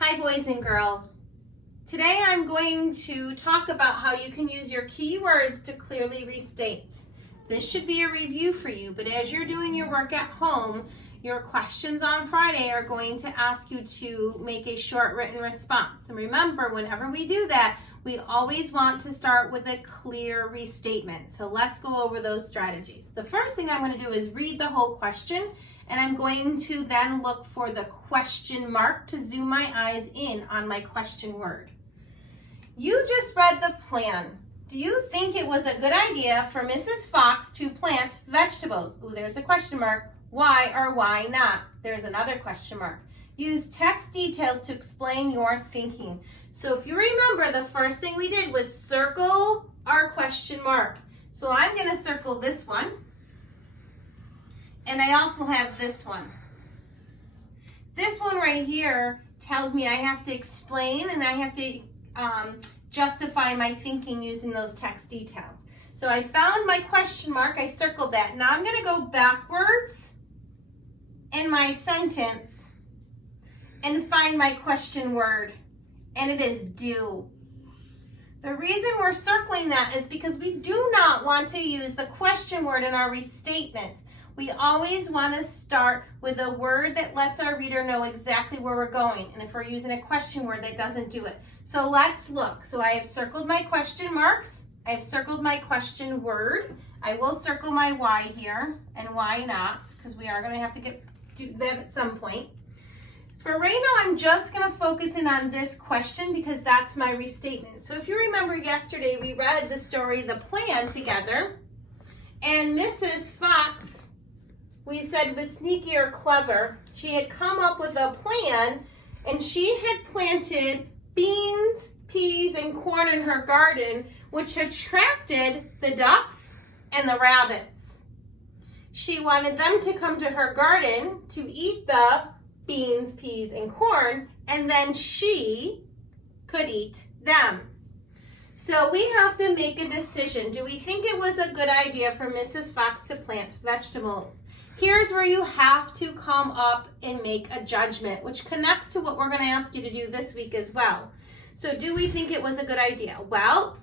Hi boys and girls. Today I'm going to talk about how you can use your keywords to clearly restate. This should be a review for you, but as you're doing your work at home, your questions on Friday are going to ask you to make a short written response. And remember, whenever we do that, we always want to start with a clear restatement. So let's go over those strategies. The first thing I'm going to do is read the whole question, and I'm going to then look for the question mark to zoom my eyes in on my question word. You just read the plan. Do you think it was a good idea for Mrs. Fox to plant vegetables? Ooh, there's a question mark. Why or why not? There's another question mark. Use text details to explain your thinking. So if you remember, the first thing we did was circle our question mark. So I'm going to circle this one. And I also have this one. This one right here tells me I have to explain and I have to justify my thinking using those text details. So I found my question mark, I circled that. Now I'm going to go backwards in my sentence and find my question word, and it is do. The reason we're circling that is because we do not want to use the question word in our restatement. We always want to start with a word that lets our reader know exactly where we're going. And if we're using a question word, that doesn't do it. So let's look. So I have circled my question marks. I have circled my question word. I will circle my why here and why not, because we are going to have to do that at some point. For right now, I'm just going to focus in on this question because that's my restatement. So if you remember yesterday, we read the story, The Plan, together. And Mrs. Fox, we said, was sneaky or clever. She had come up with a plan, and she had planted beans, peas, and corn in her garden, which attracted the ducks and the rabbits. She wanted them to come to her garden to eat the beans, peas, and corn, and then she could eat them. So we have to make a decision. Do we think it was a good idea for Mrs. Fox to plant vegetables? Here's where you have to come up and make a judgment, which connects to what we're going to ask you to do this week as well. So do we think it was a good idea? Well,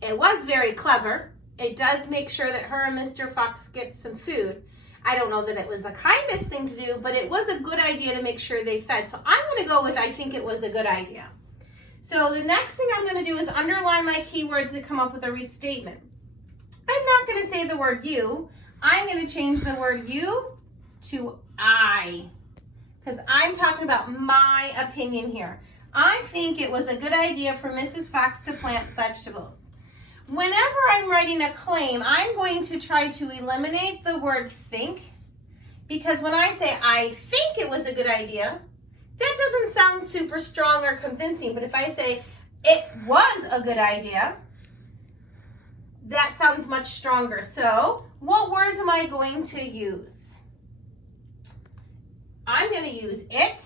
it was very clever. It does make sure that her and Mr. Fox get some food. I don't know that it was the kindest thing to do, but it was a good idea to make sure they fed. So I'm going to go with I think it was a good idea. So the next thing I'm going to do is underline my keywords to come up with a restatement. I'm not going to say the word you. I'm going to change the word you to I, because I'm talking about my opinion here. I think it was a good idea for Mrs. Fox to plant vegetables. Whenever I'm writing a claim, I'm going to try to eliminate the word think, because when I say I think it was a good idea, that doesn't sound super strong or convincing. But if I say it was a good idea, that sounds much stronger. So what words am I going to use? I'm going to use it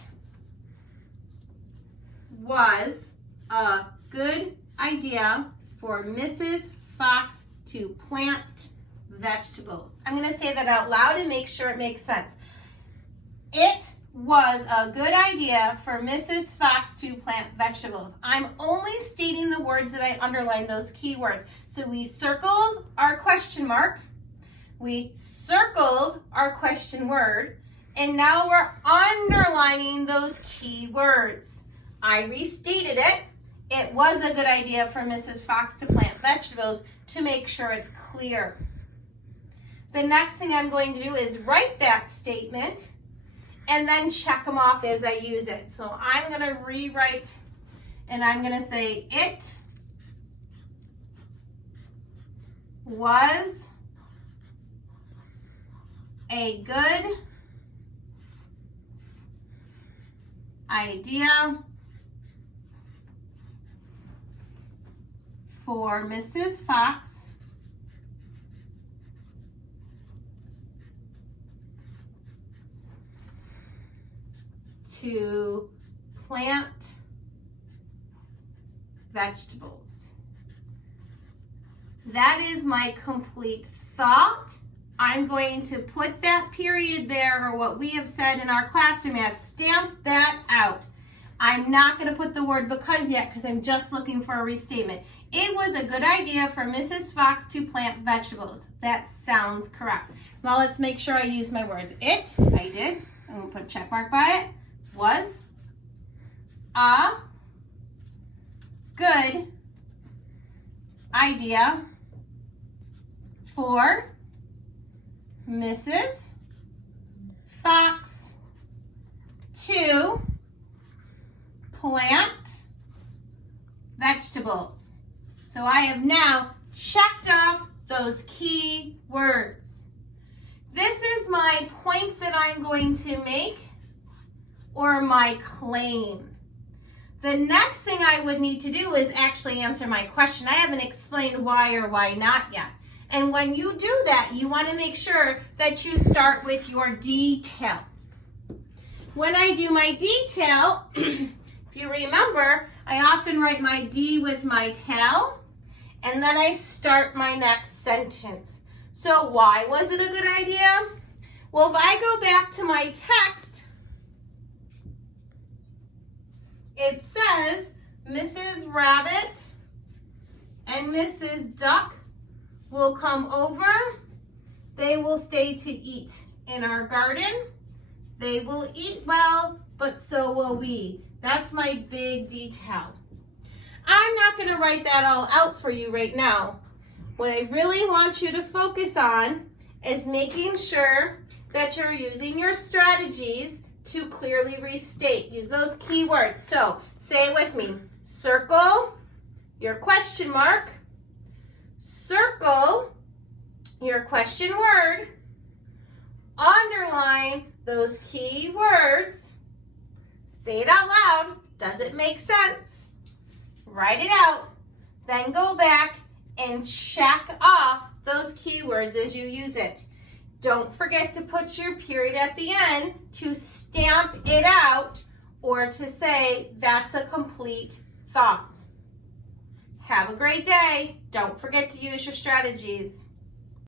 was a good idea for Mrs. Fox to plant vegetables. I'm going to say that out loud and make sure it makes sense. It was a good idea for Mrs. Fox to plant vegetables. I'm only stating the words that I underlined, those keywords. So we circled our question mark, we circled our question word, and now we're underlining those key words. I restated it. It was a good idea for Mrs. Fox to plant vegetables, to make sure it's clear. The next thing I'm going to do is write that statement and then check them off as I use it. So I'm going to rewrite, and I'm going to say it was a good idea for Mrs. Fox to plant vegetables. That is my complete thought. I'm going to put that period there, or what we have said in our classroom as stamp that out. I I'm not going to put the word because yet because I'm just looking for a restatement. It was a good idea for Mrs. Fox to plant vegetables. That sounds correct. Now let's make sure I use my words. It, I did. I'm going to put a check mark by it. Was a good idea for Mrs. Fox to plant vegetables. So I have now checked off those key words. This is my point that I'm going to make or my claim. The next thing I would need to do is actually answer my question. I haven't explained why or why not yet. And when you do that, you want to make sure that you start with your detail. When I do my detail, if you remember, I often write my D with my tail, and then I start my next sentence. So why was it a good idea? Well, if I go back to my text, it says Mrs. Rabbit and Mrs. Duck will come over. They will stay to eat in our garden. They will eat well, but so will we. That's my big detail. I'm not going to write that all out for you right now. What I really want you to focus on is making sure that you're using your strategies to clearly restate. Use those key words. So say it with me. Circle your question mark. Circle your question word. Underline those key words. Say it out loud. Does it make sense? Write it out. Then go back and check off those keywords as you use it. Don't forget to put your period at the end to stamp it out or to say that's a complete thought. Have a great day. Don't forget to use your strategies.